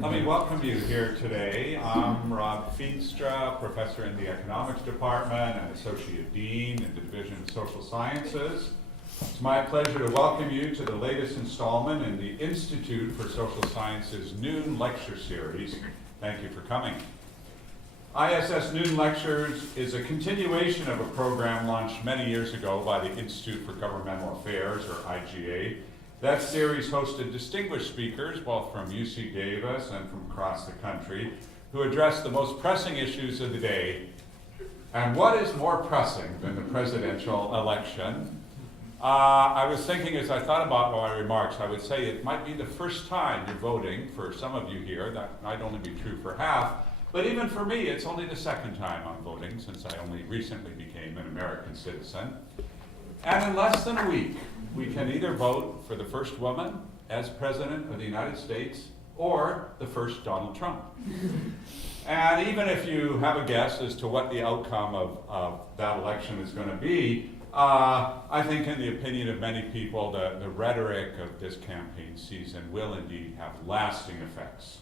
Let me welcome you here today. I'm Rob Feenstra, professor in the economics department and associate dean in the division of social sciences. It's my pleasure to welcome you to the latest installment in the Institute for Social Sciences Noon Lecture Series. Thank you for coming. ISS Noon Lectures is a continuation of a program launched many years ago by the Institute for Governmental Affairs, or IGA. That series hosted distinguished speakers, both from UC Davis and from across the country, who addressed the most pressing issues of the day. And what is more pressing than the presidential election? I was thinking as I thought about my remarks, I would say it might be the first time you're voting for some of you here. That might only be true for half. But even for me, it's only the second time I'm voting since I only recently became an American citizen. And in less than a week, we can either vote for the first woman as President of the United States or the first Donald Trump. And even if you have a guess as to what the outcome of that election is going to be, I think in the opinion of many people, the rhetoric of this campaign season will indeed have lasting effects.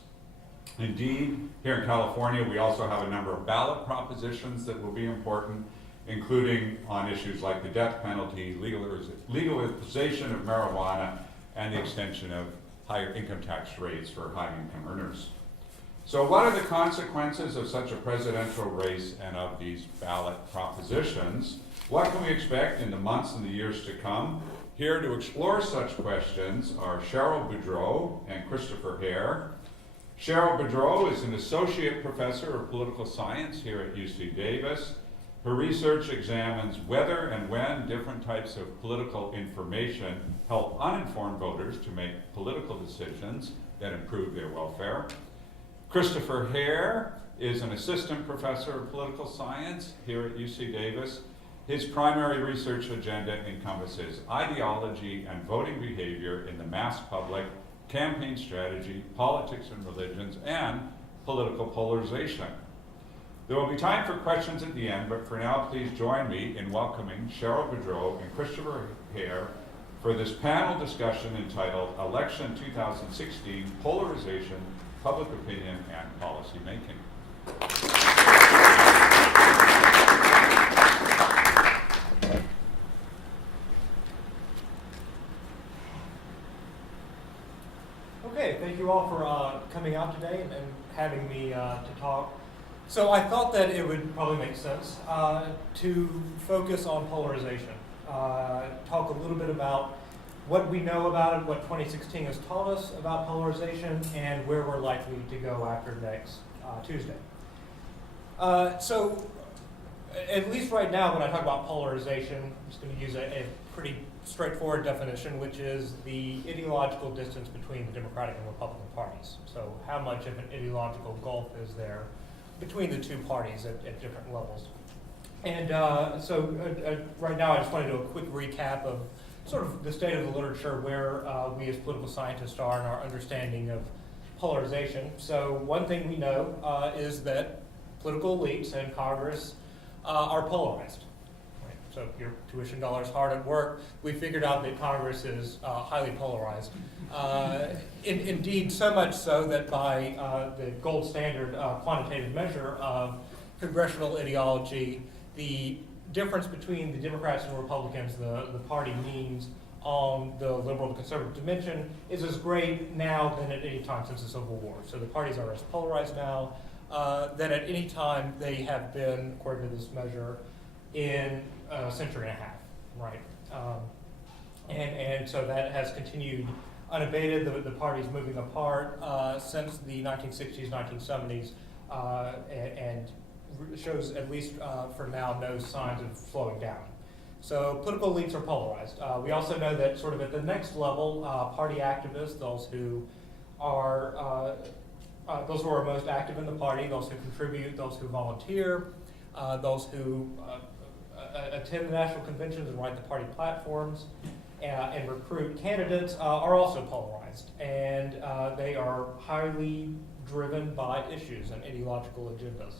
Indeed, here in California, we also have a number of ballot propositions that will be important, including on issues like the death penalty, legalization of marijuana, and the extension of higher income tax rates for high-income earners. So what are the consequences of such a presidential race and of these ballot propositions? What can we expect in the months and the years to come? Here to explore such questions are Cheryl Boudreau and Christopher Hare. Cheryl Boudreau is an associate professor of political science here at UC Davis. Her research examines whether and when different types of political information help uninformed voters to make political decisions that improve their welfare. Christopher Hare is an assistant professor of political science here at UC Davis. His primary research agenda encompasses ideology and voting behavior in the mass public, campaign strategy, politics and religions, and political polarization. There will be time for questions at the end, but for now, please join me in welcoming Cheryl Boudreau and Christopher Hare for this panel discussion entitled Election 2016, Polarization, Public Opinion, and Policy Making. Okay, thank you all for coming out today and having me to talk. So I thought that it would probably make sense to focus on polarization, talk a little bit about what we know about it, what 2016 has taught us about polarization, and where we're likely to go after next Tuesday. So at least right now when I talk about polarization, I'm just going to use a pretty straightforward definition, which is the ideological distance between the Democratic and Republican parties. So how much of an ideological gulf is there between the two parties at different levels. And right now I just want to do a quick recap of sort of the state of the literature where we as political scientists are in our understanding of polarization. So one thing we know is that political elites and Congress are polarized. Right? So if your tuition dollar's hard at work, we figured out that Congress is highly polarized. Indeed, so much so that by the gold standard quantitative measure of congressional ideology, the difference between the Democrats and Republicans, the party means on the liberal to conservative dimension, is as great now than at any time since the Civil War. So the parties are as polarized now than at any time they have been, according to this measure, in a century and a half, right? And so that has continued unabated, the parties moving apart since the 1960s, 1970s, and shows, at least for now, no signs of slowing down. So political elites are polarized. We also know that sort of at the next level, party activists, those who are most active in the party, those who contribute, those who volunteer, those who attend the national conventions and write the party platforms, and recruit candidates are also polarized, and they are highly driven by issues and ideological agendas.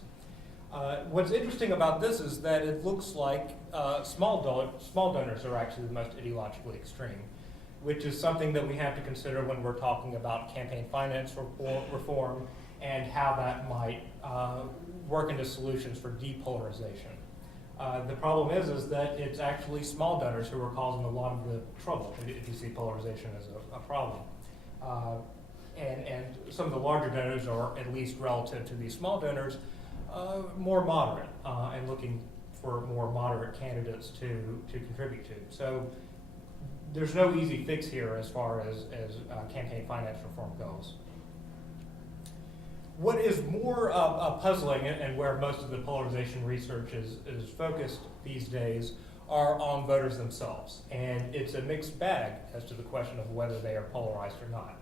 What's interesting about this is that it looks like small donors are actually the most ideologically extreme. which is something that we have to consider when we're talking about campaign finance reform and how that might work into solutions for depolarization. The problem is that it's actually small donors who are causing a lot of the trouble if you see polarization as a problem. And some of the larger donors are, at least relative to these small donors, more moderate and looking for more moderate candidates to contribute to. So there's no easy fix here as far as campaign finance reform goes. What is more puzzling, and where most of the polarization research is focused these days, are on voters themselves. And it's a mixed bag as to the question of whether they are polarized or not.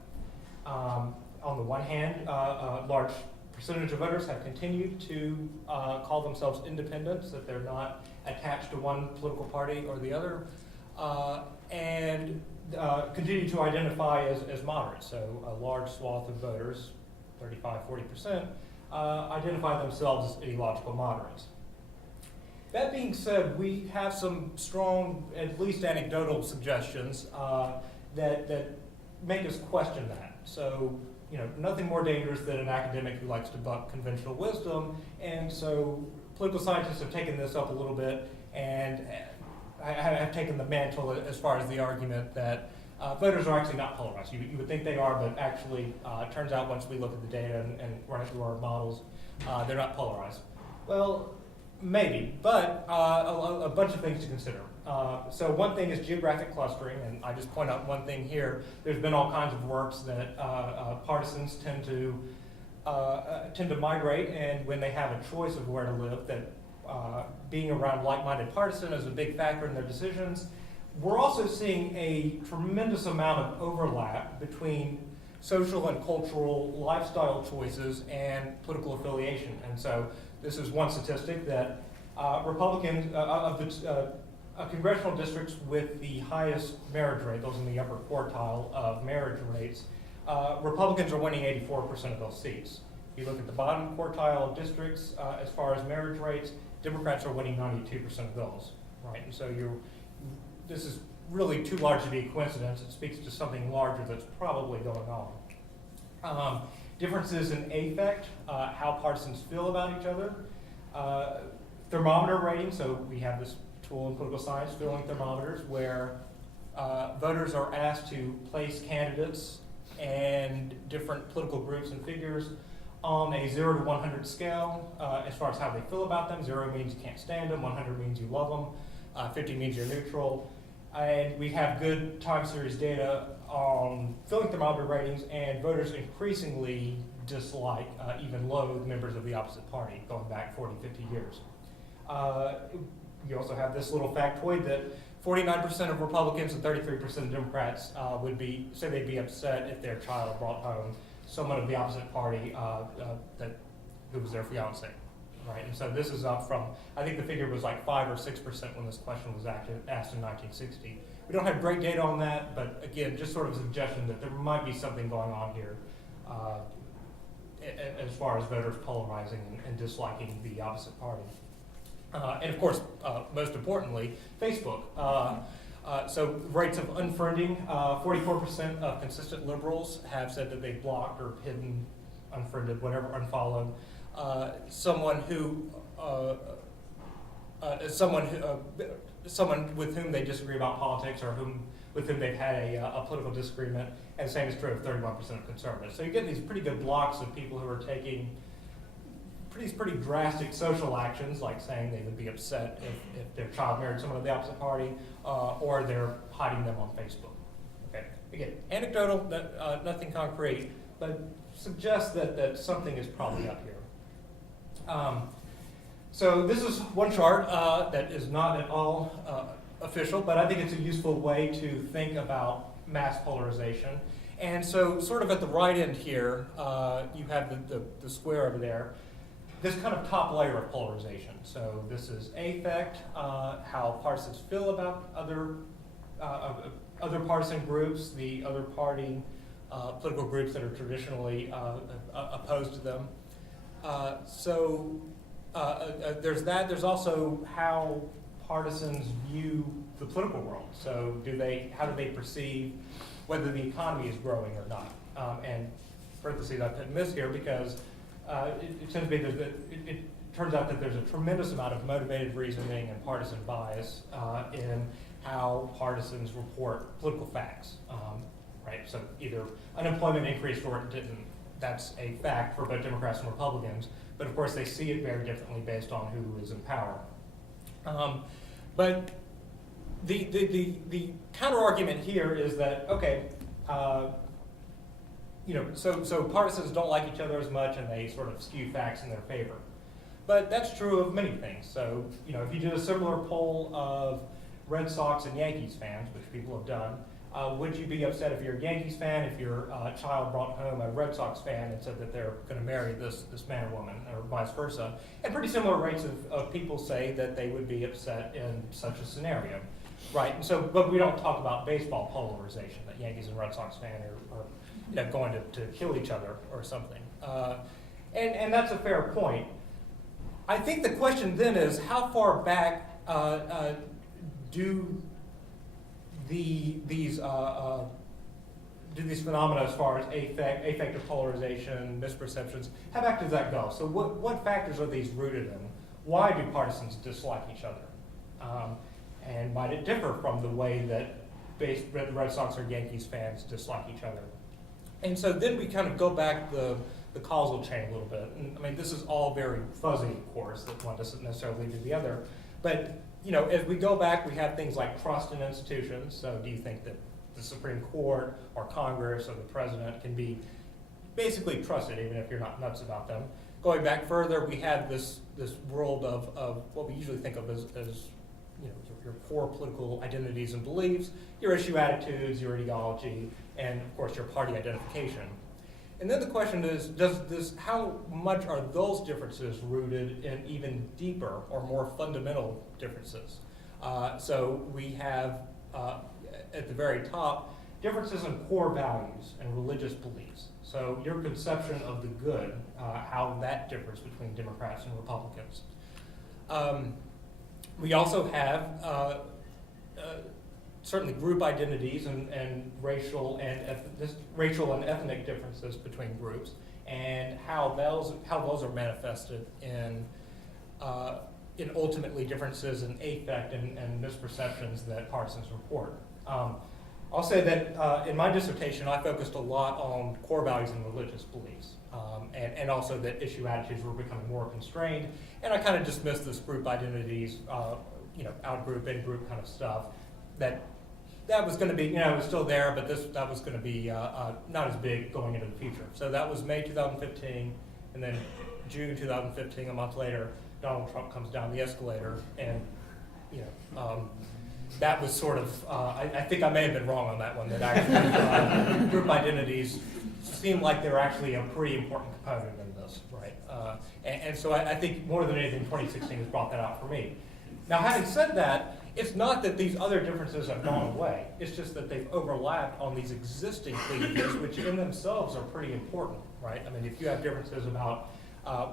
On the one hand, a large percentage of voters have continued to call themselves independents, that they're not attached to one political party or the other, and continue to identify as moderate. So a large swath of voters, 35–40%, identify themselves as ideological moderates. That being said, we have some strong, at least anecdotal suggestions that make us question that. So, nothing more dangerous than an academic who likes to buck conventional wisdom, and so political scientists have taken this up a little bit, and have taken the mantle as far as the argument that voters are actually not polarized. You would think they are, but actually, it turns out once we look at the data and run it through our models, they're not polarized. Well, maybe, but a bunch of things to consider. So one thing is geographic clustering, and I just point out one thing here. There's been all kinds of works that partisans tend to migrate, and when they have a choice of where to live, that being around like-minded partisans is a big factor in their decisions. We're also seeing a tremendous amount of overlap between social and cultural lifestyle choices and political affiliation. And so this is one statistic that Republicans of the congressional districts with the highest marriage rate, those in the upper quartile of marriage rates, Republicans are winning 84% of those seats. If you look at the bottom quartile of districts as far as marriage rates, Democrats are winning 92% of those, right? And so this is really too large to be a coincidence. It speaks to something larger that's probably going on. Differences in affect, how partisans feel about each other. Thermometer rating, so we have this tool in political science, feeling thermometers, where voters are asked to place candidates and different political groups and figures on a 0 to 100 scale as far as how they feel about them. 0 means you can't stand them, 100 means you love them, 50 means you're neutral. And we have good time series data on feeling thermometer ratings, and voters increasingly dislike, even loathe, members of the opposite party, going back 40, 50 years. You also have this little factoid that 49% of Republicans and 33% of Democrats say they'd be upset if their child brought home someone of the opposite party who was their fiance, right? And so this is up from, I think the figure was like 5 or 6% when this question was asked in 1960. We don't have great data on that, but again, just sort of a suggestion that there might be something going on here as far as voters polarizing and disliking the opposite party. And of course, most importantly, Facebook. So rates of unfriending, 44% of consistent liberals have said that they've blocked or hidden, unfriended, whatever, unfollowed someone with whom they disagree about politics, or with whom they've had a political disagreement. And the same is true of 31% of conservatives. So you get these pretty good blocks of people who are taking pretty drastic social actions, like saying they would be upset if their child married someone of the opposite party, or they're hiding them on Facebook. Okay, again, anecdotal, nothing concrete, but suggests that something is probably up here. So this is one chart that is not at all official, but I think it's a useful way to think about mass polarization. And so sort of at the right end here, you have the square over there, this kind of top layer of polarization. So this is affect, how partisans feel about other partisan groups, the other party political groups that are traditionally opposed to them. There's that. There's also how partisans view the political world. So how do they perceive whether the economy is growing or not? And parentheses I put in this here because it tends to be it turns out that there's a tremendous amount of motivated reasoning and partisan bias in how partisans report political facts, right? So either unemployment increased or it didn't. That's a fact for both Democrats and Republicans, but of course they see it very differently based on who is in power. But the counter argument here is that, okay, so partisans don't like each other as much and they sort of skew facts in their favor. But that's true of many things. So, if you did a similar poll of Red Sox and Yankees fans, which people have done, would you be upset if you're a Yankees fan if your child brought home a Red Sox fan and said that they're going to marry this man or woman, or vice versa? And pretty similar rates of people say that they would be upset in such a scenario, right? And so, but we don't talk about baseball polarization, that Yankees and Red Sox fans are going to kill each other or something. And that's a fair point. I think the question then is, how far back do these phenomena as far as affective polarization, misperceptions, how back does that go? So what factors are these rooted in? Why do partisans dislike each other? And might it differ from the way that Red Sox or Yankees fans dislike each other? And so then we kind of go back the causal chain a little bit. And I mean, this is all very fuzzy, of course, that one doesn't necessarily lead to the other. But as we go back, we have things like trust in institutions. So do you think that the Supreme Court or Congress or the president can be basically trusted, even if you're not nuts about them? Going back further, we have this world of what we usually think of as your core political identities and beliefs, your issue attitudes, your ideology, and of course your party identification. And then the question is, how much are those differences rooted in even deeper or more fundamental differences? So we have, at the very top, differences in core values and religious beliefs. So your conception of the good, how that differs between Democrats and Republicans. We also have certainly group identities and racial and ethnic differences between groups, and how those are manifested in ultimately differences in affect and misperceptions that partisans report. I'll say that in my dissertation, I focused a lot on core values and religious beliefs, and also that issue attitudes were becoming more constrained, and I kind of dismissed this group identities, out-group, in-group kind of stuff, that was going to be, it was still there, but that was going to be not as big going into the future. So that was May 2015, and then June 2015, a month later, Donald Trump comes down the escalator, and that was sort of, I think I may have been wrong on that one, that actually group identities seem like they're actually a pretty important component in this, right? And so I think more than anything, 2016 has brought that out for me. Now, having said that, it's not that these other differences have gone away. It's just that they've overlapped on these existing cleavages, which in themselves are pretty important, right? I mean, if you have differences about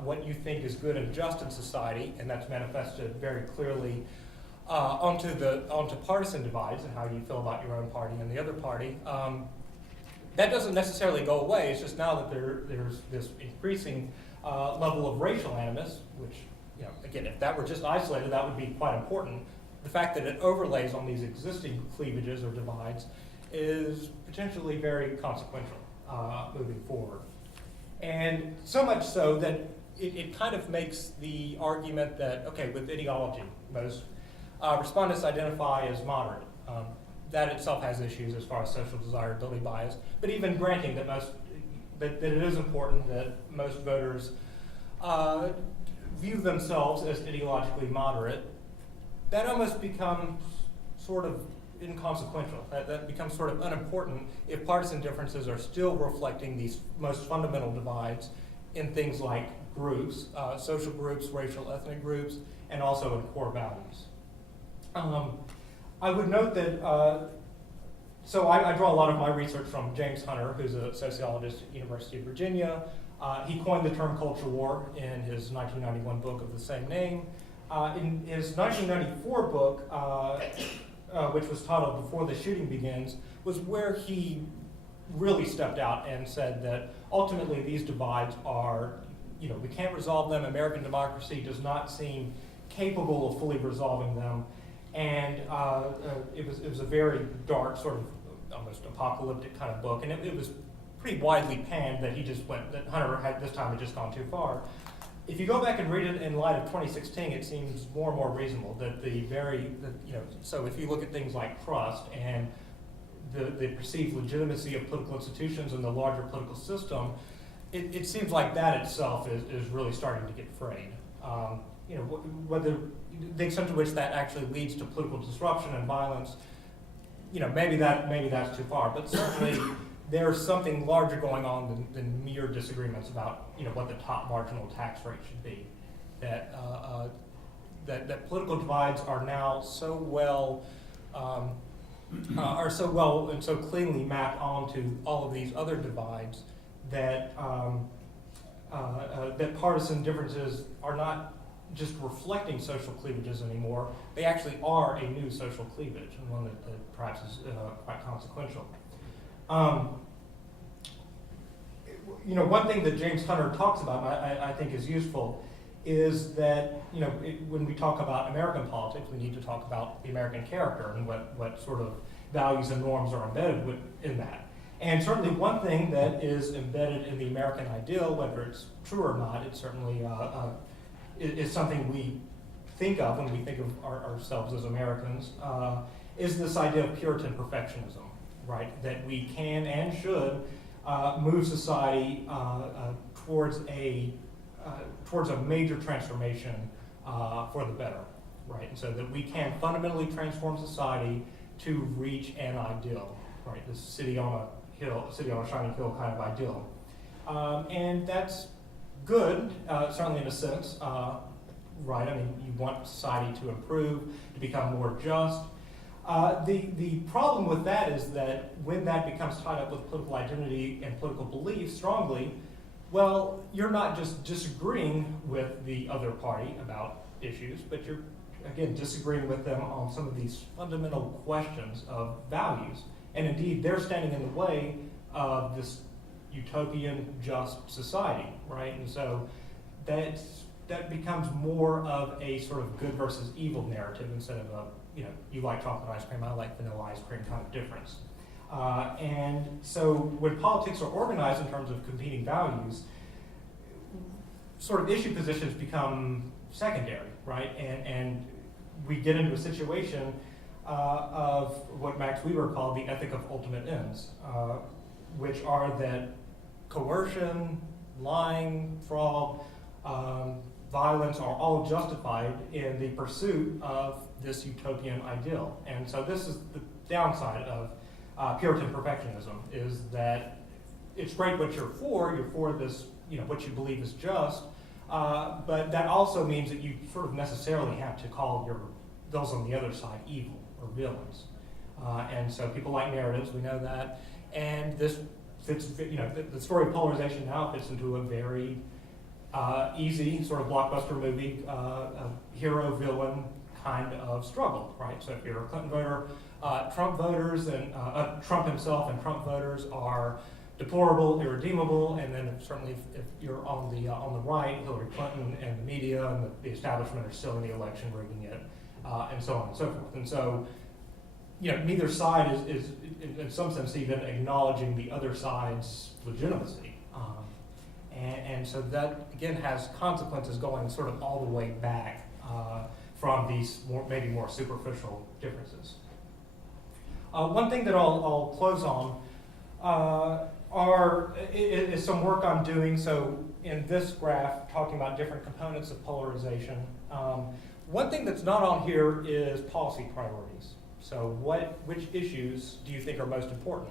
what you think is good and just in society, and that's manifested very clearly onto partisan divides and how you feel about your own party and the other party, that doesn't necessarily go away. It's just now that there's this increasing level of racial animus, which, again, if that were just isolated, that would be quite important. The fact that it overlays on these existing cleavages or divides is potentially very consequential moving forward. And so much so that it kind of makes the argument that, okay, with ideology, most respondents identify as moderate. That itself has issues as far as social desirability bias, but even granting that that it is important that most voters view themselves as ideologically moderate, that almost becomes sort of inconsequential. That becomes sort of unimportant if partisan differences are still reflecting these most fundamental divides in things like groups, social groups, racial, ethnic groups, and also in core values. I would note that, so I draw a lot of my research from James Hunter, who's a sociologist at the University of Virginia. He coined the term culture war in his 1991 book of the same name. In his 1994 book, which was titled Before the Shooting Begins, was where he really stepped out and said that ultimately these divides are, we can't resolve them. American democracy does not seem capable of fully resolving them. And it was a very dark, sort of almost apocalyptic kind of book. And it was pretty widely panned that that Hunter this time had just gone too far. If you go back and read it in light of 2016, it seems more and more reasonable that so if you look at things like trust and the perceived legitimacy of political institutions and the larger political system, it seems like that itself is really starting to get frayed. Whether the extent to which that actually leads to political disruption and violence, maybe that's too far, but certainly there's something larger going on than mere disagreements about what the top marginal tax rate should be. That political divides are now so well and so cleanly mapped onto all of these other divides that that partisan differences are not just reflecting social cleavages anymore. They actually are a new social cleavage, and one that perhaps is quite consequential. One thing that James Hunter talks about, and I think is useful, is that when we talk about American politics, we need to talk about the American character and what sort of values and norms are embedded in that. And certainly one thing that is embedded in the American ideal, whether it's true or not, it certainly is something we think of when we think of ourselves as Americans, is this idea of Puritan perfectionism, right? That we can and should move society towards a major transformation for the better, right? And so that we can fundamentally transform society to reach an ideal, right? This city on a shining hill kind of ideal. And that's good, certainly in a sense, right? I mean, you want society to improve, to become more just. The problem with that is that when that becomes tied up with political identity and political belief strongly, well, you're not just disagreeing with the other party about issues, but you're, again, disagreeing with them on some of these fundamental questions of values. And indeed, they're standing in the way of this utopian, just society, right? And so that becomes more of a sort of good versus evil narrative instead of a, you like chocolate ice cream, I like vanilla ice cream kind of difference. And so when politics are organized in terms of competing values, sort of issue positions become secondary, right? And we get into a situation of what Max Weber called the ethic of ultimate ends, which are that coercion, lying, fraud, violence are all justified in the pursuit of this utopian ideal. And so this is the downside of Puritan perfectionism, is that it's great what you're for this, what you believe is just, but that also means that you sort of necessarily have to call those on the other side evil or villains. And so people like narratives, we know that, and this fits, the story of Polarization now fits into a very easy sort of blockbuster movie, hero-villain kind of struggle, right? So if you're a Clinton voter, Trump voters and Trump himself and Trump voters are deplorable, irredeemable, and then certainly if you're on the right, Hillary Clinton and the media and the establishment are still in the election, rigging it, and so on and so forth. And so, neither side is in some sense even acknowledging the other side's legitimacy. And so that, again, has consequences going sort of all the way back from these maybe more superficial differences. One thing that I'll close on is some work I'm doing. So in this graph, talking about different components of polarization. One thing that's not on here is policy priorities. So which issues do you think are most important?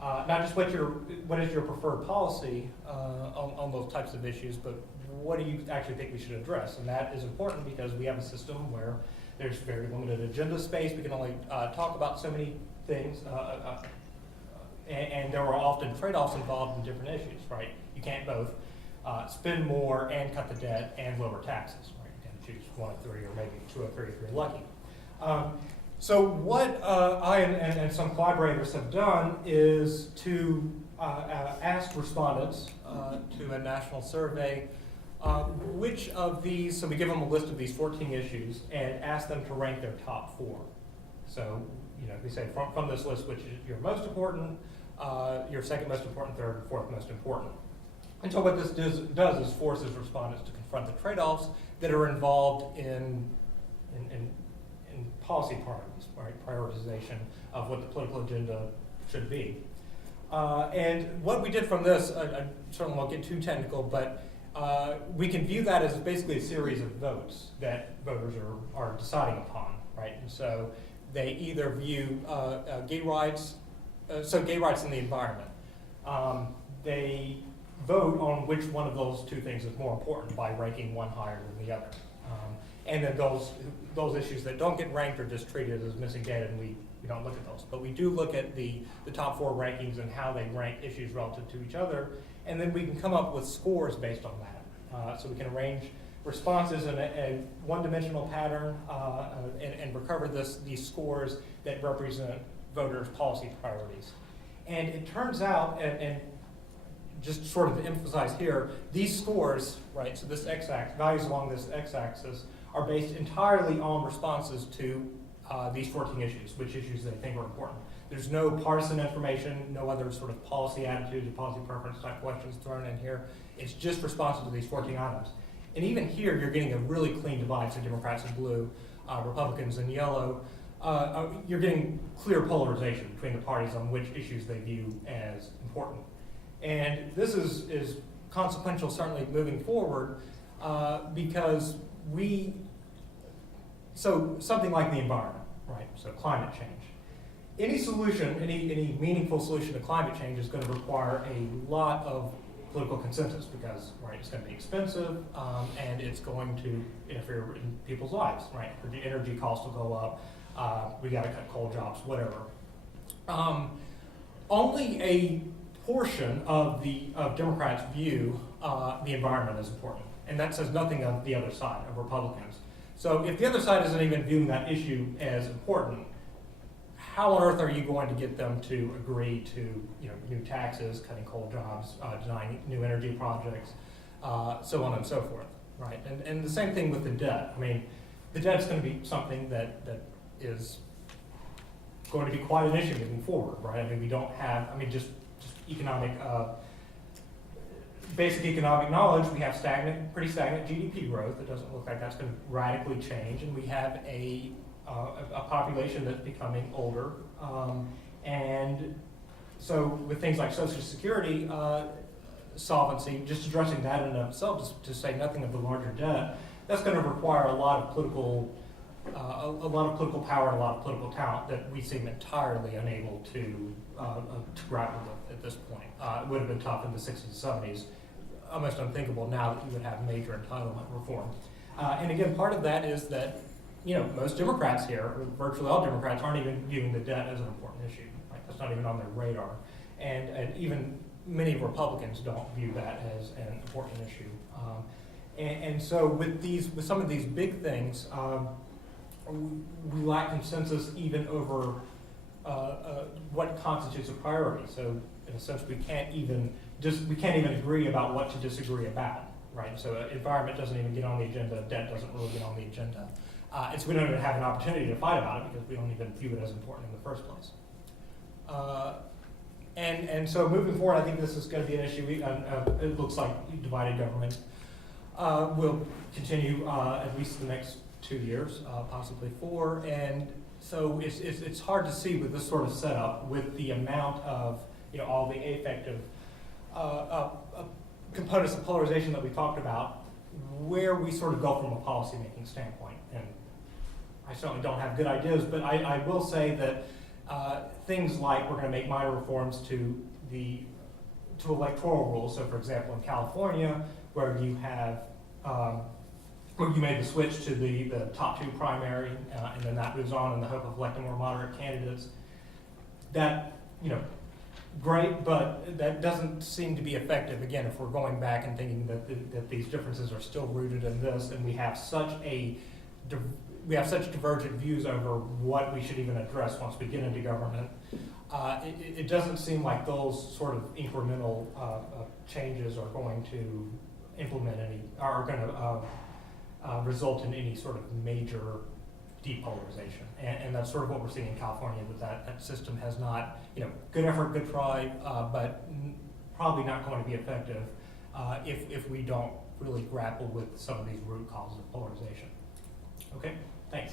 Not just what is your preferred policy on those types of issues, but what do you actually think we should address? And that is important because we have a system where there's very limited agenda space. We can only talk about so many things, and there are often trade-offs involved in different issues, right? You can't both spend more and cut the debt and lower taxes, right? You can choose one of three or maybe two or three if you're lucky. So what I and some collaborators have done is to ask respondents to a national survey which of these, so we give them a list of these 14 issues and ask them to rank their top 4. So, we say from this list, which is your most important, your second most important, third, and fourth most important. And so what this does is forces respondents to confront the trade-offs that are involved in policy priorities, right? Prioritization of what the political agenda should be. And what we did from this, I certainly won't get too technical, but we can view that as basically a series of votes that voters are deciding upon, right? And so they either view gay rights in the environment. They vote on which one of those two things is more important by ranking one higher than the other. And then those issues that don't get ranked are just treated as missing data, and we don't look at those. But we do look at the top 4 rankings and how they rank issues relative to each other, and then we can come up with scores based on that. So we can arrange responses in a one-dimensional pattern and recover these scores that represent voters' policy priorities. And it turns out, and just sort of to emphasize here, these scores, right, so this x-axis, values along this x-axis, are based entirely on responses to these 14 issues, which issues they think are important. There's no partisan information, no other sort of policy attitudes or policy preference type questions thrown in here. It's just responses to these 14 items. And even here, you're getting a really clean divide, so Democrats in blue, Republicans in yellow. You're getting clear polarization between the parties on which issues they view as important. And this is consequential, certainly moving forward, because so something like the environment, right? So climate change. Any solution, any meaningful solution to climate change is going to require a lot of political consensus because, right, it's going to be expensive and it's going to interfere in people's lives, right? The energy costs will go up, we got to cut coal jobs, whatever. Only a portion of Democrats view the environment as important, and that says nothing of the other side, of Republicans. So if the other side isn't even viewing that issue as important, how on earth are you going to get them to agree to new taxes, cutting coal jobs, denying new energy projects, so on and so forth, right? And the same thing with the debt. I mean, the debt's going to be something that is going to be quite an issue moving forward, right? I mean, we don't have, just economic, basic economic knowledge, we have pretty stagnant GDP growth. It doesn't look like that's going to radically change, and we have a population that's becoming older, and so with things like Social Security solvency, just addressing that in and of itself, to say nothing of the larger debt, that's going to require a lot of political power and a lot of political talent that we seem entirely unable to grapple with at this point. It would have been tough in the 60s and 70s, almost unthinkable now that you would have major entitlement reform. And again, part of that is that most Democrats here, or virtually all Democrats, aren't even viewing the debt as an important issue. Right? That's not even on their radar. And even many Republicans don't view that as an important issue. And so with some of these big things, we lack consensus even over what constitutes a priority. So in a sense, we can't even agree about what to disagree about, right? So environment doesn't even get on the agenda, debt doesn't really get on the agenda. We don't even have an opportunity to fight about it because we don't even view it as important in the first place. And so moving forward, I think this is going to be an issue. It looks like divided government will continue at least the next 2 years, possibly 4. And so it's hard to see with this sort of setup, with the amount of all the affective components of polarization that we talked about, where we sort of go from a policymaking standpoint. And I certainly don't have good ideas, but I will say that things like we're going to make minor reforms to electoral rules. So, for example, in California, where you have where you made the switch to the top 2 primary, and then that moves on in the hope of electing more moderate candidates. That great, but that doesn't seem to be effective. Again, if we're going back and thinking that these differences are still rooted in this, and we have such a we have such divergent views over what we should even address once we get into government. It doesn't seem like those sort of incremental changes are going to are going to result in any sort of major depolarization. And that's sort of what we're seeing in California, that system has not, good effort, good try, but probably not going to be effective if we don't really grapple with some of these root causes of polarization. Okay, thanks.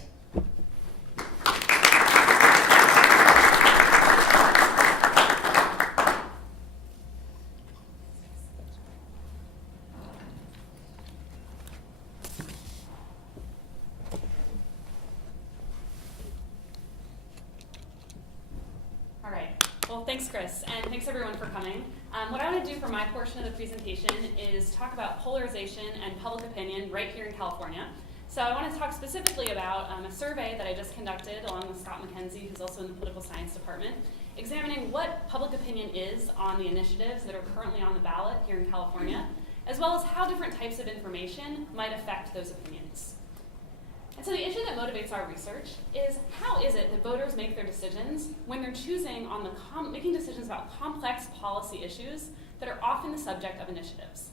All right. Well, thanks, Chris, and thanks everyone for coming. What I want to do for my portion of the presentation is talk about polarization and public opinion right here in California. So I want to talk specifically about a survey that I just conducted along with Scott McKenzie, who's also in the political science department, examining what public opinion is on the initiatives that are currently on the ballot here in California, as well as how different types of information might affect those opinions. And so the issue that motivates our research is how is it that voters make their decisions when they're choosing on making decisions about complex policy issues that are often the subject of initiatives.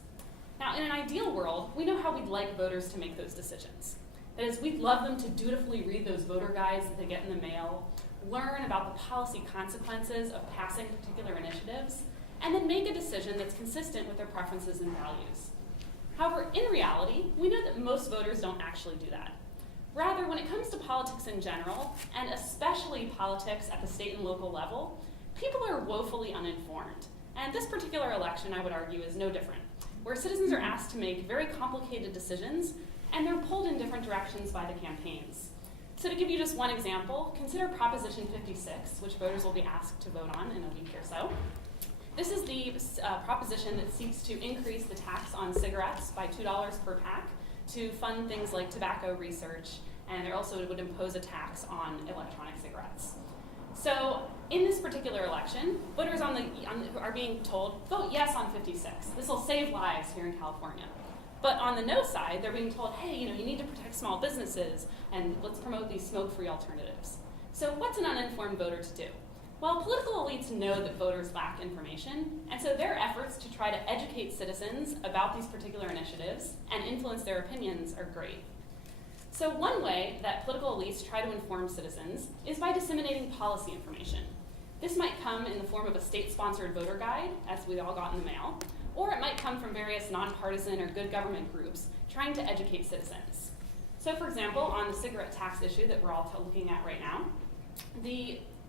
Now, in an ideal world, we know how we'd like voters to make those decisions. That is, we'd love them to dutifully read those voter guides that they get in the mail, learn about the policy consequences of passing particular initiatives, and then make a decision that's consistent with their preferences and values. However, in reality, we know that most voters don't actually do that. Rather, when it comes to politics in general, and especially politics at the state and local level, people are woefully uninformed. And this particular election, I would argue, is no different, where citizens are asked to make very complicated decisions, and they're pulled in different directions by the campaigns. So to give you just one example, consider Proposition 56, which voters will be asked to vote on in a week or so. This is the proposition that seeks to increase the tax on cigarettes by $2 per pack to fund things like tobacco research, and it also would impose a tax on electronic cigarettes. So in this particular election, voters are being told, vote yes on 56. This will save lives here in California. But on the no side, they're being told, hey, you need to protect small businesses, and let's promote these smoke-free alternatives. So what's an uninformed voter to do? Well, political elites know that voters lack information, and so their efforts to try to educate citizens about these particular initiatives and influence their opinions are great. So one way that political elites try to inform citizens is by disseminating policy information. This might come in the form of a state-sponsored voter guide, as we all got in the mail, or it might come from various nonpartisan or good government groups trying to educate citizens. So for example, on the cigarette tax issue that we're all looking at right now,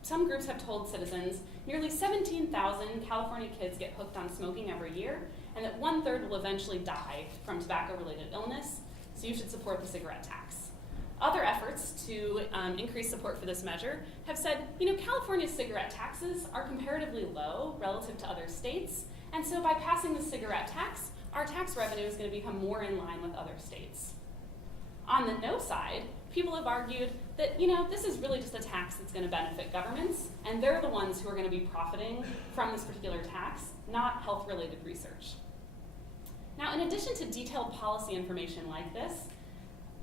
some groups have told citizens nearly 17,000 California kids get hooked on smoking every year, and that 1/3 will eventually die from tobacco-related illness, so you should support the cigarette tax. Other efforts to increase support for this measure have said, California's cigarette taxes are comparatively low relative to other states, and so by passing the cigarette tax, our tax revenue is going to become more in line with other states. On the no side, people have argued that, this is really just a tax that's going to benefit governments, and they're the ones who are going to be profiting from this particular tax, not health-related research. Now, in addition to detailed policy information like this,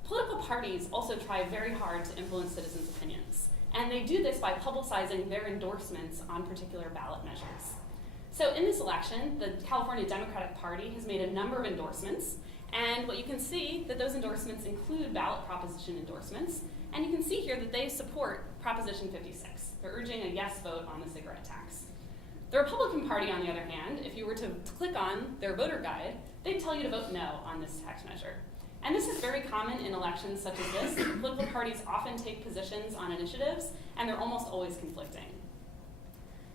political parties also try very hard to influence citizens' opinions, and they do this by publicizing their endorsements on particular ballot measures. So in this election, the California Democratic Party has made a number of endorsements, and what you can see that those endorsements include ballot proposition endorsements, and you can see here that they support Proposition 56. They're urging a yes vote on the cigarette tax. The Republican Party, on the other hand, if you were to click on their voter guide, they'd tell you to vote no on this tax measure. And this is very common in elections such as this. Political parties often take positions on initiatives, and they're almost always conflicting.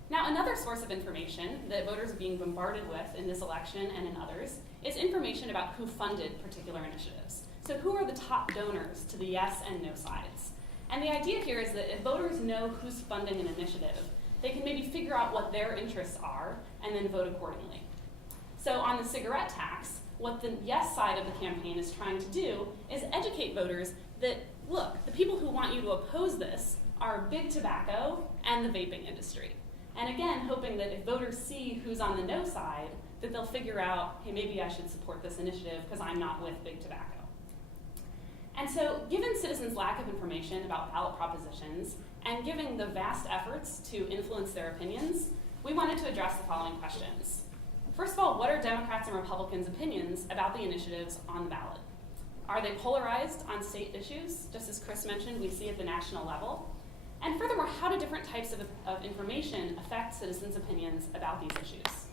Now, another source of information that voters are being bombarded with in this election and in others is information about who funded particular initiatives. So who are the top donors to the yes and no sides? And the idea here is that if voters know who's funding an initiative, they can maybe figure out what their interests are and then vote accordingly. So on the cigarette tax, what the yes side of the campaign is trying to do is educate voters that, look, the people who want you to oppose this are big tobacco and the vaping industry. And again, hoping that if voters see who's on the no side, that they'll figure out, hey, maybe I should support this initiative because I'm not with big tobacco. And so, given citizens' lack of information about ballot propositions, and given the vast efforts to influence their opinions, we wanted to address the following questions. First of all, what are Democrats and Republicans' opinions about the initiatives on the ballot? Are they polarized on state issues? Just as Chris mentioned, we see at the national level. And furthermore, how do different types of information affect citizens' opinions about these issues?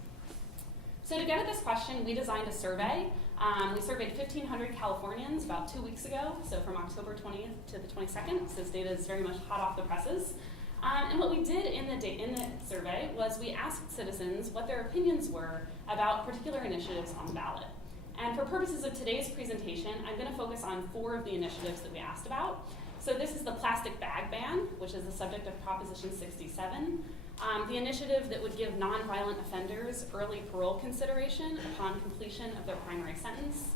So to get at this question, we designed a survey. We surveyed 1,500 Californians about 2 weeks ago, so from October 20th to the 22nd. So this data is very much hot off the presses. And what we did in the survey was we asked citizens what their opinions were about particular initiatives on the ballot. And for purposes of today's presentation, I'm going to focus on 4 of the initiatives that we asked about. So this is the plastic bag ban, which is the subject of Proposition 67. The initiative that would give nonviolent offenders early parole consideration upon completion of their primary sentence.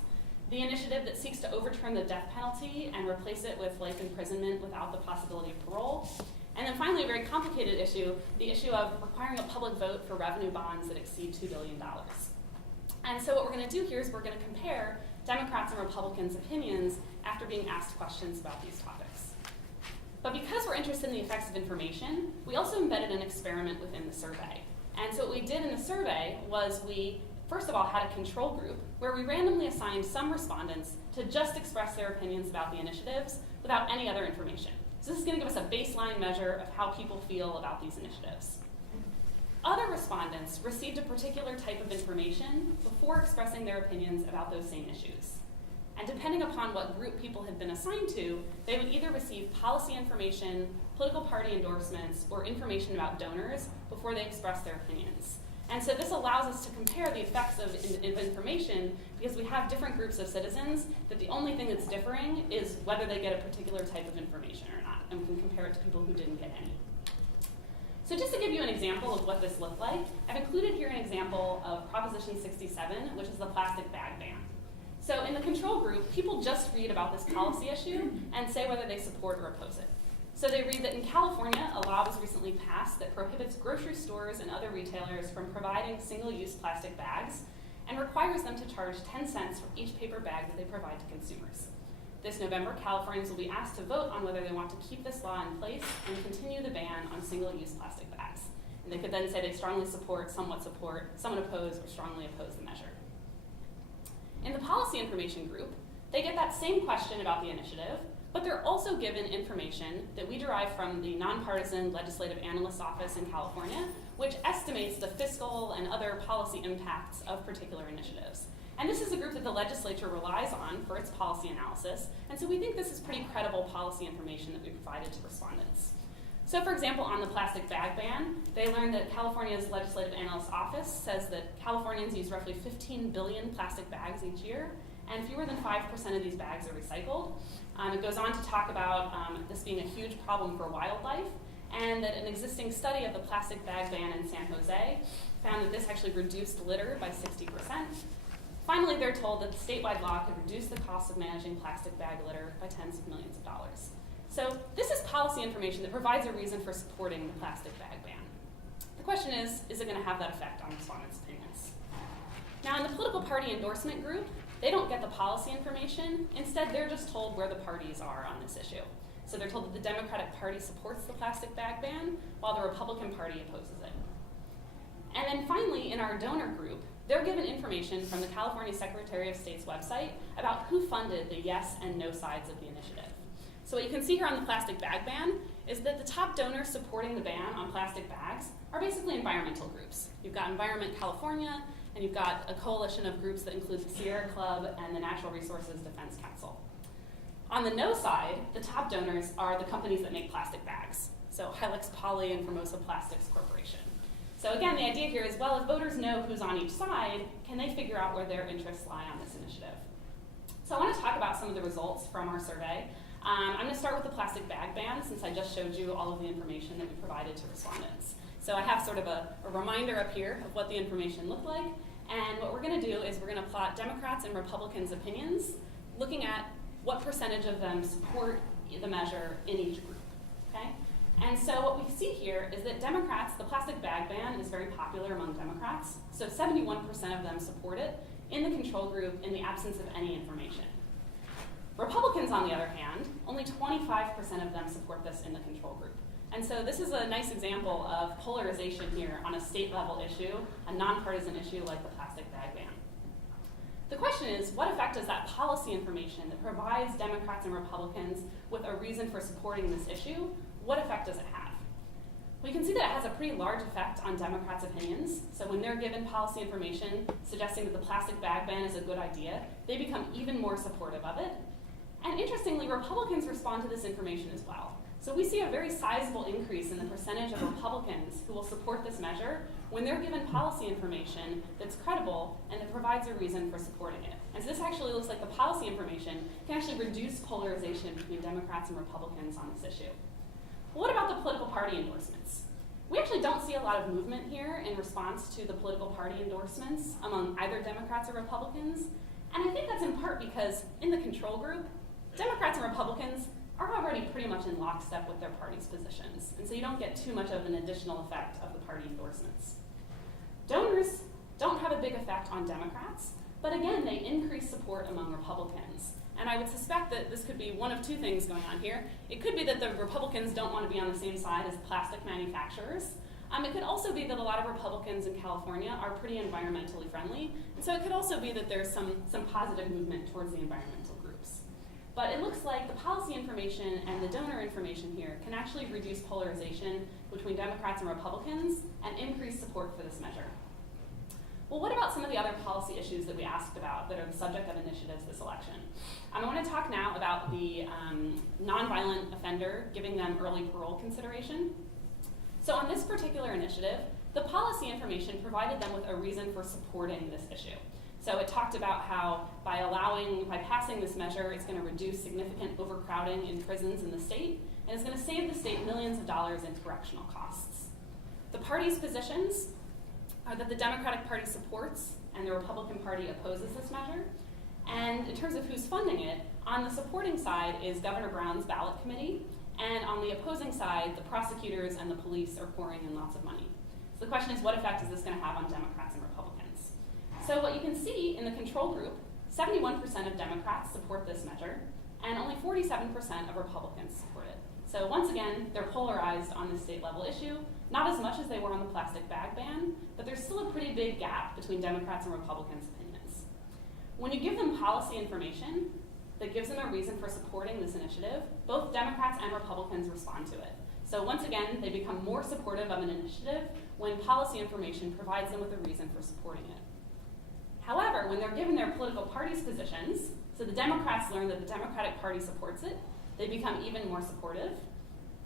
The initiative that seeks to overturn the death penalty and replace it with life imprisonment without the possibility of parole. And then finally, a very complicated issue, the issue of requiring a public vote for revenue bonds that exceed $2 billion. And so what we're going to do here is we're going to compare Democrats and Republicans' opinions after being asked questions about these topics. But because we're interested in the effects of information, we also embedded an experiment within the survey. And so what we did in the survey was we, first of all, had a control group where we randomly assigned some respondents to just express their opinions about the initiatives without any other information. So this is going to give us a baseline measure of how people feel about these initiatives. Other respondents received a particular type of information before expressing their opinions about those same issues. And depending upon what group people had been assigned to, they would either receive policy information, political party endorsements, or information about donors before they expressed their opinions. And so this allows us to compare the effects of information because we have different groups of citizens that the only thing that's differing is whether they get a particular type of information or not. And we can compare it to people who didn't get any. So just to give you an example of what this looked like, I've included here an example of Proposition 67, which is the plastic bag ban. So in the control group, people just read about this policy issue and say whether they support or oppose it. So they read that in California, a law was recently passed that prohibits grocery stores and other retailers from providing single-use plastic bags and requires them to charge 10 cents for each paper bag that they provide to consumers. This November, Californians will be asked to vote on whether they want to keep this law in place and continue the ban on single-use plastic bags. And they could then say they strongly support, somewhat oppose, or strongly oppose the measure. In the policy information group, they get that same question about the initiative, but they're also given information that we derive from the Nonpartisan Legislative Analyst's Office in California, which estimates the fiscal and other policy impacts of particular initiatives. And this is a group that the legislature relies on for its policy analysis, and so we think this is pretty credible policy information that we provided to respondents. So for example, on the plastic bag ban, they learned that California's Legislative Analyst's Office says that Californians use roughly 15 billion plastic bags each year, and fewer than 5% of these bags are recycled. It goes on to talk about this being a huge problem for wildlife, and that an existing study of the plastic bag ban in San Jose found that this actually reduced litter by 60%. Finally, they're told that the statewide law could reduce the cost of managing plastic bag litter by tens of millions of dollars. So this is policy information that provides a reason for supporting the plastic bag ban. The question is it going to have that effect on respondents' opinions? Now, in the political party endorsement group, they don't get the policy information. Instead, they're just told where the parties are on this issue. So they're told that the Democratic Party supports the plastic bag ban, while the Republican Party opposes it. And then finally, in our donor group, they're given information from the California Secretary of State's website about who funded the yes and no sides of the initiative. So what you can see here on the plastic bag ban is that the top donors supporting the ban on plastic bags are basically environmental groups. You've got Environment California, and you've got a coalition of groups that include the Sierra Club and the Natural Resources Defense Council. On the no side, the top donors are the companies that make plastic bags. So Hilux Poly and Formosa Plastics Corporation. So again, the idea here is, well, if voters know who's on each side, can they figure out where their interests lie on this initiative? So I want to talk about some of the results from our survey. I'm going to start with the plastic bag ban, since I just showed you all of the information that we provided to respondents. So I have sort of a reminder up here of what the information looked like. And what we're going to do is we're going to plot Democrats and Republicans' opinions, looking at what percentage of them support the measure in each group. Okay? And so what we see here is that Democrats, the plastic bag ban is very popular among Democrats. So 71% of them support it in the control group in the absence of any information. Republicans, on the other hand, only 25% of them support this in the control group. And so this is a nice example of polarization here on a state level issue, a nonpartisan issue like the plastic bag ban. The question is, what effect does that policy information that provides Democrats and Republicans with a reason for supporting this issue, what effect does it have? We can see that it has a pretty large effect on Democrats' opinions. So when they're given policy information suggesting that the plastic bag ban is a good idea, they become even more supportive of it. And interestingly, Republicans respond to this information as well. So we see a very sizable increase in the percentage of Republicans who will support this measure when they're given policy information that's credible and that provides a reason for supporting it. And so this actually looks like the policy information can actually reduce polarization between Democrats and Republicans on this issue. Well, what about the political party endorsements? We actually don't see a lot of movement here in response to the political party endorsements among either Democrats or Republicans. And I think that's in part because in the control group, Democrats and Republicans are already pretty much in lockstep with their party's positions. And so you don't get too much of an additional effect of the party endorsements. Donors don't have a big effect on Democrats, but again, they increase support among Republicans. And I would suspect that this could be one of two things going on here. It could be that the Republicans don't want to be on the same side as plastic manufacturers. It could also be that a lot of Republicans in California are pretty environmentally friendly. And so it could also be that there's some positive movement towards the environmental groups. But it looks like the policy information and the donor information here can actually reduce polarization between Democrats and Republicans and increase support for this measure. Well, what about some of the other policy issues that we asked about that are the subject of initiatives this election? I want to talk now about the nonviolent offender, giving them early parole consideration. So on this particular initiative, the policy information provided them with a reason for supporting this issue. So it talked about how by passing this measure, it's going to reduce significant overcrowding in prisons in the state, and it's going to save the state millions of dollars in correctional costs. The party's positions are that the Democratic Party supports and the Republican Party opposes this measure. And in terms of who's funding it, on the supporting side is Governor Brown's ballot committee, and on the opposing side, the prosecutors and the police are pouring in lots of money. So the question is, what effect is this going to have on Democrats and Republicans? So what you can see in the control group, 71% of Democrats support this measure, and only 47% of Republicans support it. So once again, they're polarized on this state level issue, not as much as they were on the plastic bag ban, but there's still a pretty big gap between Democrats and Republicans' opinions. When you give them policy information that gives them a reason for supporting this initiative, both Democrats and Republicans respond to it. So once again, they become more supportive of an initiative when policy information provides them with a reason for supporting it. However, when they're given their political party's positions, so the Democrats learn that the Democratic Party supports it, they become even more supportive.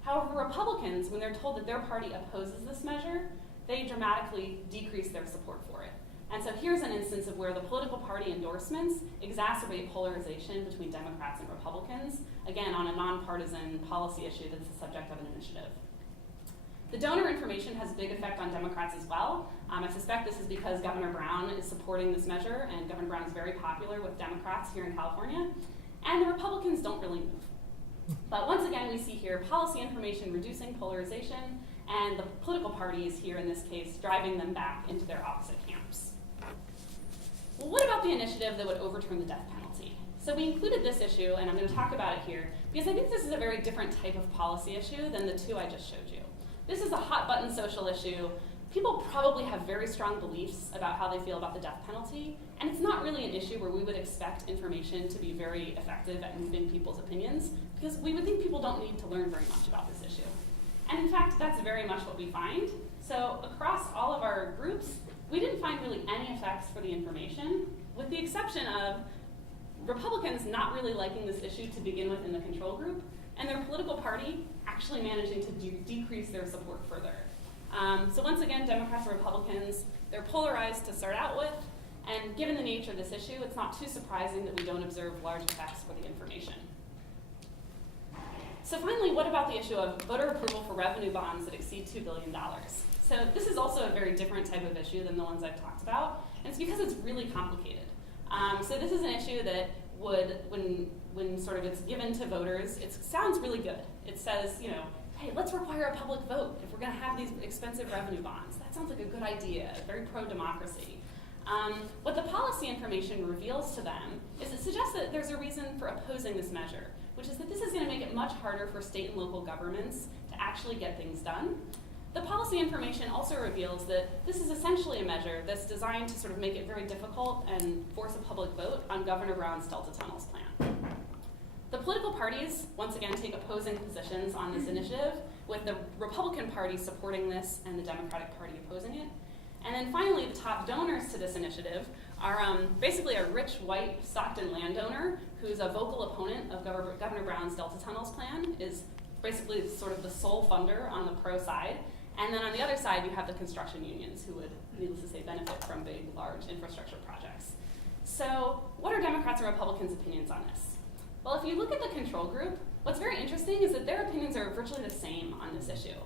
However, Republicans, when they're told that their party opposes this measure, they dramatically decrease their support for it. And so here's an instance of where the political party endorsements exacerbate polarization between Democrats and Republicans, again, on a nonpartisan policy issue that's the subject of an initiative. The donor information has a big effect on Democrats as well. I suspect this is because Governor Brown is supporting this measure, and Governor Brown is very popular with Democrats here in California, and the Republicans don't really move. But once again, we see here policy information reducing polarization, and the political parties here in this case driving them back into their opposite camps. Well, what about the initiative that would overturn the death penalty? So we included this issue, and I'm going to talk about it here, because I think this is a very different type of policy issue than the two I just showed you. This is a hot-button social issue. People probably have very strong beliefs about how they feel about the death penalty, and it's not really an issue where we would expect information to be very effective at moving people's opinions, because we would think people don't need to learn very much about this issue. And in fact, that's very much what we find. So across all of our groups, we didn't find really any effects for the information, with the exception of Republicans not really liking this issue to begin with in the control group, and their political party actually managing to decrease their support further. So once again, Democrats and Republicans, they're polarized to start out with, and given the nature of this issue, it's not too surprising that we don't observe large effects for the information. So finally, what about the issue of voter approval for revenue bonds that exceed $2 billion? So this is also a very different type of issue than the ones I've talked about, and it's because it's really complicated. So this is an issue that would, when sort of it's given to voters, it sounds really good. It says, hey, let's require a public vote if we're going to have these expensive revenue bonds. That sounds like a good idea, very pro-democracy. What the policy information reveals to them is it suggests that there's a reason for opposing this measure, which is that this is going to make it much harder for state and local governments to actually get things done. The policy information also reveals that this is essentially a measure that's designed to sort of make it very difficult and force a public vote on Governor Brown's Delta Tunnels plan. The political parties, once again, take opposing positions on this initiative, with the Republican Party supporting this and the Democratic Party opposing it. And then finally, the top donors to this initiative are basically a rich white Stockton landowner who's a vocal opponent of Governor Brown's Delta Tunnels plan, is basically sort of the sole funder on the pro side. And then on the other side, you have the construction unions who would, needless to say, benefit from big, large infrastructure projects. So what are Democrats and Republicans' opinions on this? Well, if you look at the control group, what's very interesting is that their opinions are virtually the same on this issue.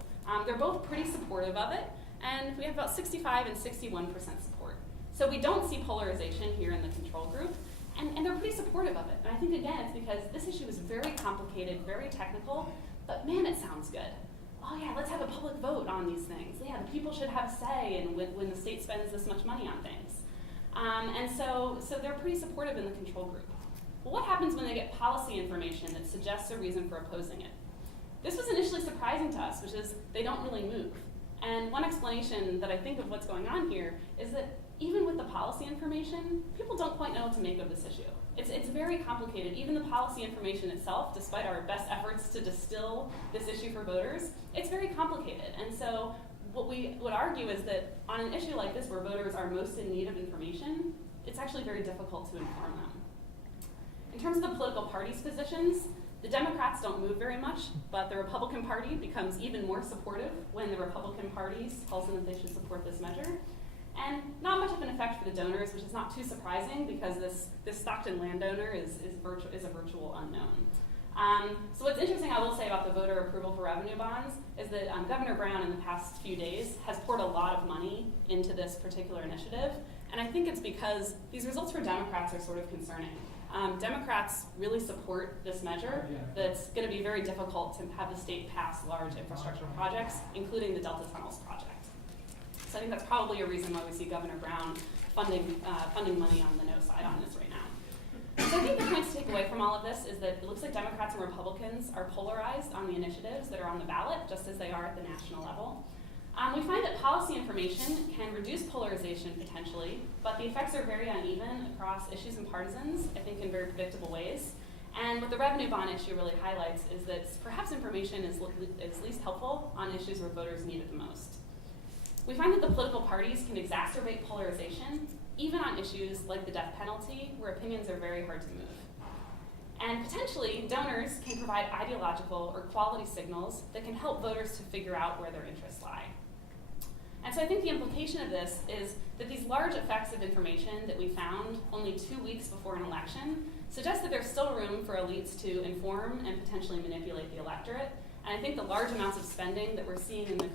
They're both pretty supportive of it, and we have about 65 and 61% support. So we don't see polarization here in the control group, and they're pretty supportive of it. And I think, again, it's because this issue is very complicated, very technical, but man, it sounds good. Oh yeah, let's have a public vote on these things. Yeah, the people should have a say in when the state spends this much money on things. And so they're pretty supportive in the control group. Well, what happens when they get policy information that suggests a reason for opposing it? This was initially surprising to us, which is they don't really move. And one explanation that I think of what's going on here is that even with the policy information, people don't quite know what to make of this issue. It's very complicated. Even the policy information itself, despite our best efforts to distill this issue for voters, it's very complicated. And so what we would argue is that on an issue like this where voters are most in need of information, it's actually very difficult to inform them. In terms of the political parties' positions, the Democrats don't move very much, but the Republican Party becomes even more supportive when the Republican Party tells them that they should support this measure. And not much of an effect for the donors, which is not too surprising because this Stockton landowner is a virtual unknown. So what's interesting, I will say, about the voter approval for revenue bonds is that Governor Brown in the past few days has poured a lot of money into this particular initiative. And I think it's because these results for Democrats are sort of concerning. Democrats really support this measure that's going to be very difficult to have the state pass large infrastructure projects, including the Delta Tunnels project. So I think that's probably a reason why we see Governor Brown funding money on the no side on this right now. So I think the point to take away from all of this is that it looks like Democrats and Republicans are polarized on the initiatives that are on the ballot, just as they are at the national level. We find that policy information can reduce polarization potentially, but the effects are very uneven across issues and partisans, I think in very predictable ways. And what the revenue bond issue really highlights is that perhaps information is least helpful on issues where voters need it the most. We find that the political parties can exacerbate polarization, even on issues like the death penalty, where opinions are very hard to move. And potentially, donors can provide ideological or quality signals that can help voters to figure out where their interests lie. And so I think the implication of this is that these large effects of information that we found only 2 weeks before an election suggest that there's still room for elites to inform and potentially manipulate the electorate. And I think the large amounts of spending that we're seeing in the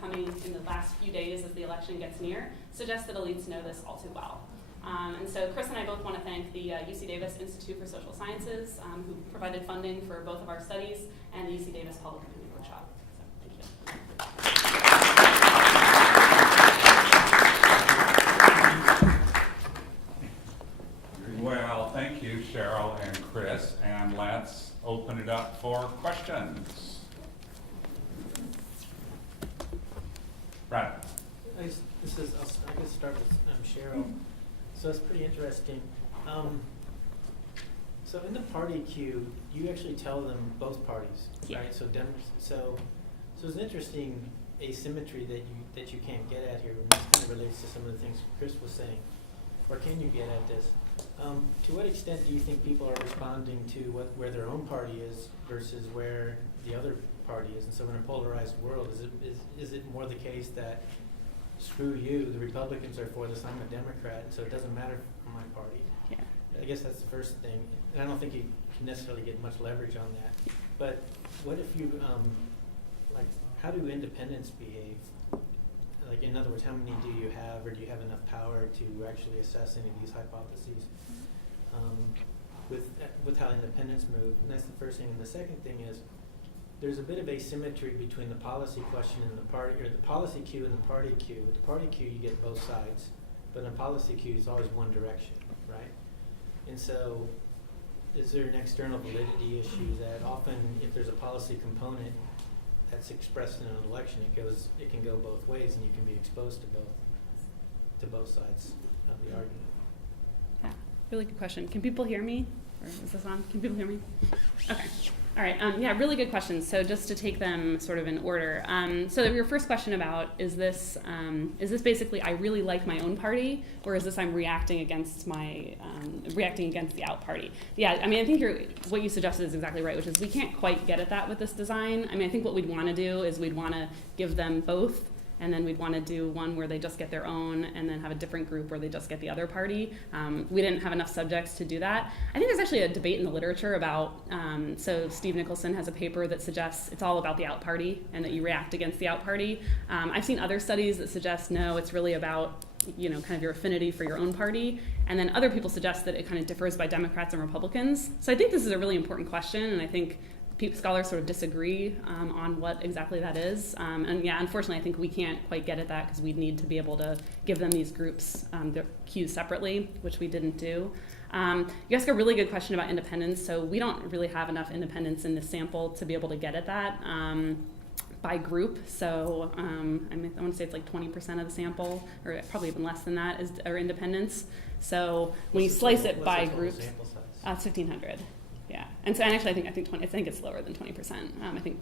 last few days as the election gets near suggests that elites know this all too well. And so Chris and I both want to thank the UC Davis Institute for Social Sciences, who provided funding for both of our studies, and the UC Davis Public Opinion Workshop. So, thank you. Well, thank you, Cheryl and Chris, and let's open it up for questions. Brad. I can start with Cheryl. So it's pretty interesting. So in the party queue, you actually tell them both parties, right? So it's an interesting asymmetry that you can't get at here, and this kind of relates to some of the things Chris was saying. Or can you get at this? To what extent do you think people are responding to where their own party is versus where the other party is? And so in a polarized world, is it more the case that screw you, the Republicans are for this, I'm a Democrat, so it doesn't matter for my party? Yeah. I guess that's the first thing. And I don't think you can necessarily get much leverage on that. But what if you, how do independents behave? Like, in other words, how many do you have, or do you have enough power to actually assess any of these hypotheses? With how independents move, and that's the first thing. And the second thing is, there's a bit of asymmetry between the policy question and the party, or the policy queue and the party queue. With the party queue, you get both sides, But in policy Q, it's always one direction, right? And so is there an external validity issue that often if there's a policy component that's expressed in an election, it can go both ways, and you can be exposed to both sides of the argument. Yeah, really good question. Can people hear me? Or is this on? Can people hear me? Okay. All right. Yeah, really good questions. So just to take them sort of in order. So your first question about is this basically I really like my own party, or is this I'm reacting against the out party? Yeah. I mean, I think what you suggested is exactly right, which is we can't quite get at that with this design. I mean, I think what we'd want to do is we'd want to give them both. And then we'd want to do one where they just get their own, and then have a different group where they just get the other party. We didn't have enough subjects to do that. I think there's actually a debate in the literature about, so Steve Nicholson has a paper that suggests it's all about the out party and that you react against the out party. I've seen other studies that suggest, no, it's really about, kind of your affinity for your own party. And then other people suggest that it kind of differs by Democrats and Republicans. So I think this is a really important question, and I think scholars sort of disagree on what exactly that is. And yeah, unfortunately, I think we can't quite get at that because we'd need to be able to give them these groups their cues separately, which we didn't do. You ask a really good question about independence. So we don't really have enough independence in this sample to be able to get at that by group. So I want to say it's like 20% of the sample, or probably even less than that, are independents. So when you slice it by groups, it's 1,500. Yeah, and actually, I think it's lower than 20%. I think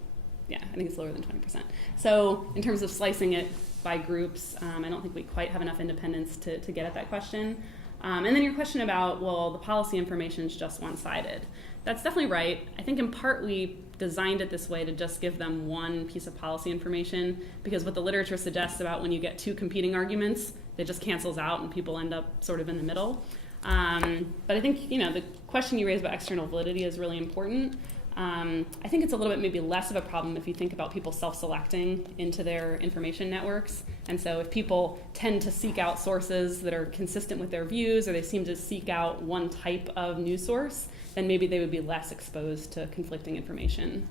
it's lower than 20%. So in terms of slicing it by groups, I don't think we quite have enough independence to get at that question. And then your question about, well, the policy information is just one-sided. That's definitely right. I think in part we designed it this way to just give them one piece of policy information, because what the literature suggests about when you get two competing arguments, it just cancels out and people end up sort of in the middle. But I think, the question you raised about external validity is really important. I think it's a little bit maybe less of a problem if you think about people self-selecting into their information networks. And so if people tend to seek out sources that are consistent with their views, or they seem to seek out one type of news source, then maybe they would be less exposed to conflicting information.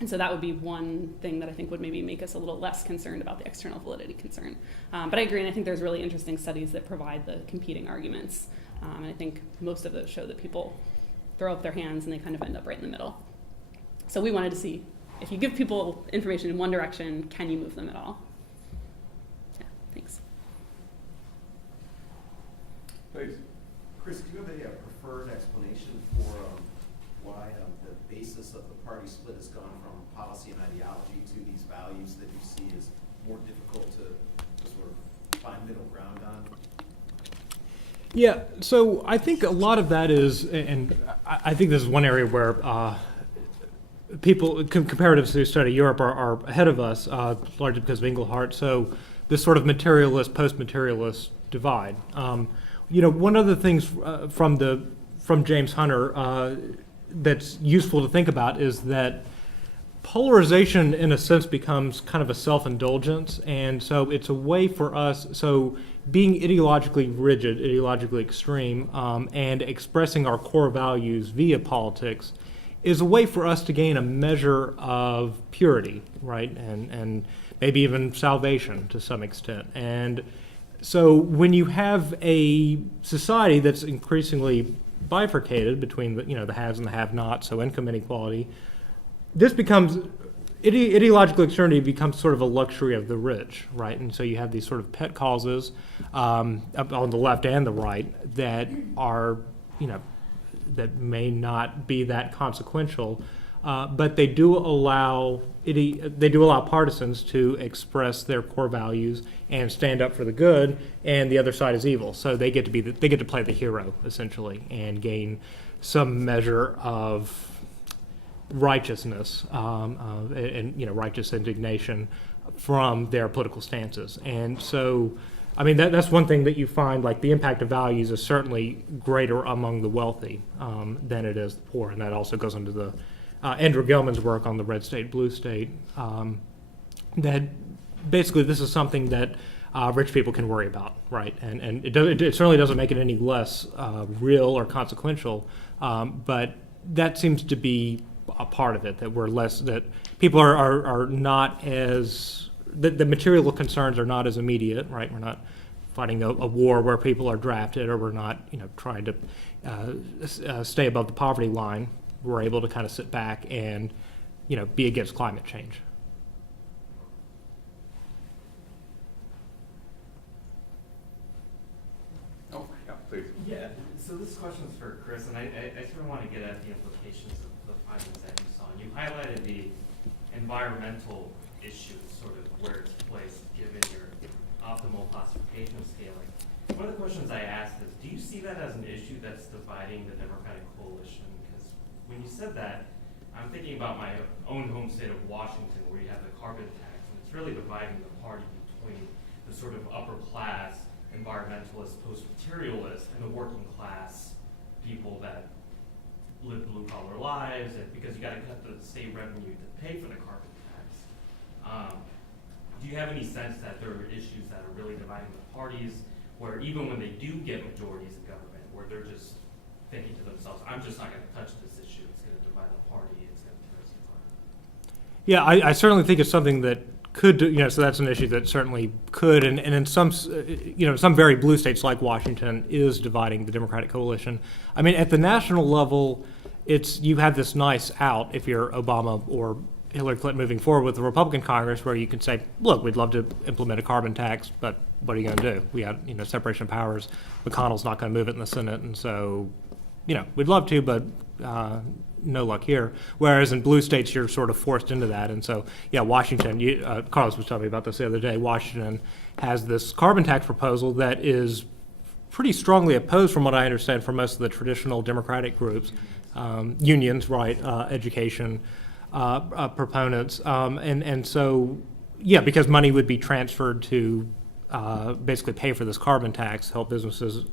And so that would be one thing that I think would maybe make us a little less concerned about the external validity concern. But I agree, and I think there's really interesting studies that provide the competing arguments. And I think most of those show that people throw up their hands and they kind of end up right in the middle. So we wanted to see, if you give people information in one direction, can you move them at all? Yeah, thanks. Please. Chris, do you have a preferred explanation for why the basis of the party split has gone from policy and ideology to these values that you see as more difficult to sort of find middle ground on? Yeah, so I think a lot of that is, and I think this is one area where people, comparatives who study Europe are ahead of us, largely because of Engelhardt. So this sort of materialist, post-materialist divide. One of the things from James Hunter that's useful to think about is that polarization, in a sense, becomes kind of a self-indulgence, and so it's a way for us, so being ideologically rigid, ideologically extreme, and expressing our core values via politics is a way for us to gain a measure of purity, right, and maybe even salvation to some extent. And so when you have a society that's increasingly bifurcated between the haves and the have-nots, so income inequality, this becomes, ideological externity becomes sort of a luxury of the rich, right? And so you have these sort of pet causes up on the left and the right that are, that may not be that consequential, but they do allow partisans to express their core values and stand up for the good, and the other side is evil. So they get to play the hero essentially and gain some measure of righteousness and righteous indignation from their political stances. And so, I mean, that's one thing that you find, like the impact of values is certainly greater among the wealthy than it is the poor, and that also goes into the Andrew Gelman's work on the red state, blue state, that basically this is something that rich people can worry about, right? And it certainly doesn't make it any less real or consequential, but that seems to be a part of it, that people are not as, the material concerns are not as immediate, right? We're not fighting a war where people are drafted, or we're not, trying to stay above the poverty line. We're able to kind of sit back and, be against climate change. Oh, yeah, please. Yeah, so this question's for Chris, and I sort of want to get at the implications of the findings that you saw. And you highlighted the environmental issues, sort of where it's placed given your optimal classification scaling. One of the questions I asked is, do you see that as an issue that's dividing the Democratic coalition? Because when you said that, I'm thinking about my own home state of Washington, where you have the carbon tax, and it's really dividing the party between the sort of upper class environmentalist, post-materialist, and the working class people that live blue-collar lives, and because you got to cut the state revenue to pay for the carbon tax. Do you have any sense that there are issues that are really dividing the parties, where even when they do get majorities in government, where they're just thinking to themselves, I'm just not going to touch this issue, it's going to divide the party, it's going to tear us apart? Yeah, I certainly think it's something that could, so that's an issue that certainly could, and in some, some very blue states like Washington is dividing the Democratic coalition. I mean, at the national level, you have this nice out if you're Obama or Hillary Clinton moving forward with the Republican Congress, where you can say, look, we'd love to implement a carbon tax, but what are you going to do? We got, separation of powers. McConnell's not going to move it in the Senate, and so, we'd love to, but no luck here. Whereas in blue states, you're sort of forced into that. And so, yeah, Washington, Carlos was telling me about this the other day, Washington has this carbon tax proposal that is pretty strongly opposed, from what I understand, from most of the traditional Democratic groups, unions, right, education proponents. And so, yeah, because money would be transferred to basically pay for this carbon tax, help businesses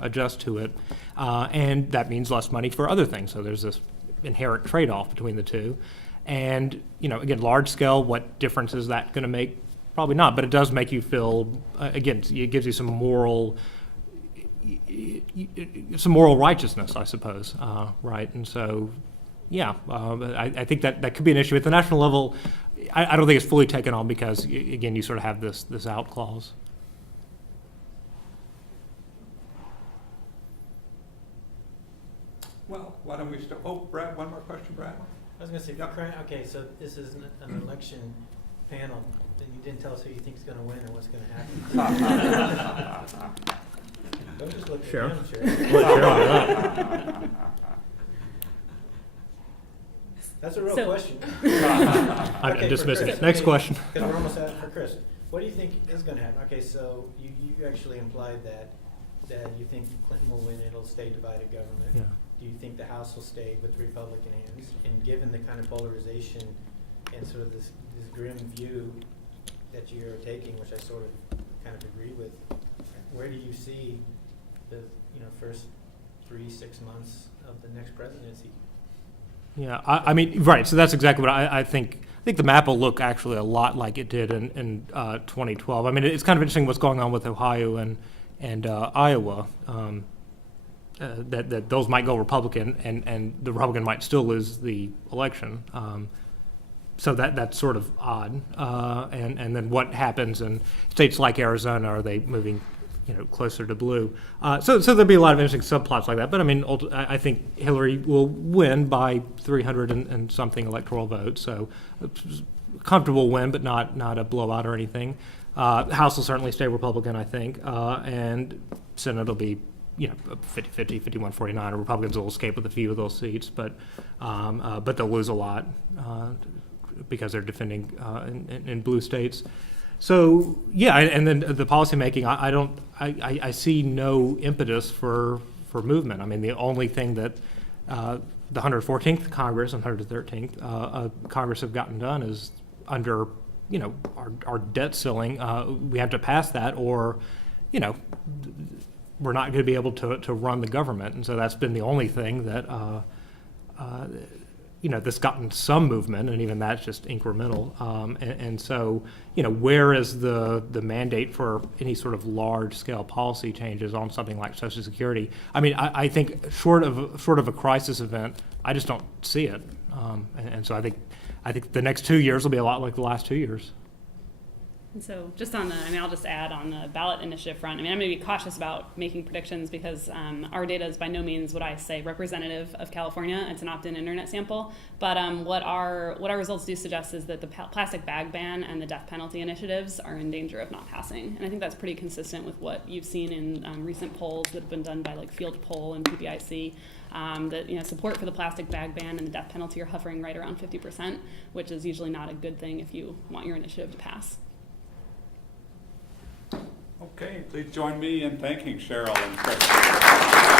adjust to it, and that means less money for other things. So there's this inherent trade-off between the two. And, again, large scale, what difference is that going to make? Probably not, but it does make you feel, again, it gives you some moral righteousness, I suppose, right? And so, yeah, I think that could be an issue. At the national level, I don't think it's fully taken on because, again, you sort of have this out clause. Well, why don't we start? Oh, Brad, one more question, Brad? I was going to say, okay, so this is an election panel, and you didn't tell us who you think is going to win or what's going to happen. Don't just look at Sure. him, Cheryl. Let Cheryl do that. That's a real So- question. I'm Okay, dismissing for it. Chris, Next okay, question. Because we're almost at for Chris. What do you think is going to happen? Okay, so you actually implied that you think Clinton will win, it'll stay divided government. Yeah. Do you think the House will stay with Republican hands? And given the kind of polarization and sort of this grim view that you're taking, which I sort of kind of agree with, where do you see the first 3-6 months of the next presidency? Yeah, I mean, right. So that's exactly what I think. I think the map will look actually a lot like it did in 2012. I mean, it's kind of interesting what's going on with Ohio and Iowa. That those might go Republican, and the Republican might still lose the election. So that's sort of odd. And then what happens in states like Arizona? Are they moving, closer to blue? So there'll be a lot of interesting subplots like that. But I mean, I think Hillary will win by 300 and something electoral votes. So comfortable win, but not a blowout or anything. House will certainly stay Republican, I think, and Senate will be 50-50, 51-49. Republicans will escape with a few of those seats, but they'll lose a lot because they're defending in blue states. So yeah, and then the policymaking, I see no impetus for movement. I mean, the only thing that the 114th Congress and 113th Congress have gotten done is under our debt ceiling. We have to pass that, or we're not going to be able to run the government. And so that's been the only thing that that's gotten some movement, and even that's just incremental. And so, where is the mandate for any sort of large-scale policy changes on something like Social Security? I mean, I think short of a crisis event, I just don't see it. And so I think the next 2 years will be a lot like the last 2 years. And so just on the, I'll just add on the ballot initiative front, I'm going to be cautious about making predictions because our data is by no means what I say representative of California. It's an opt-in internet sample. But what our results do suggest is that the plastic bag ban and the death penalty initiatives are in danger of not passing. And I think that's pretty consistent with what you've seen in recent polls that have been done by like Field Poll and PPIC. That support for the plastic bag ban and the death penalty are hovering right around 50%, which is usually not a good thing if you want your initiative to pass. Okay, please join me in thanking Cheryl and Chris.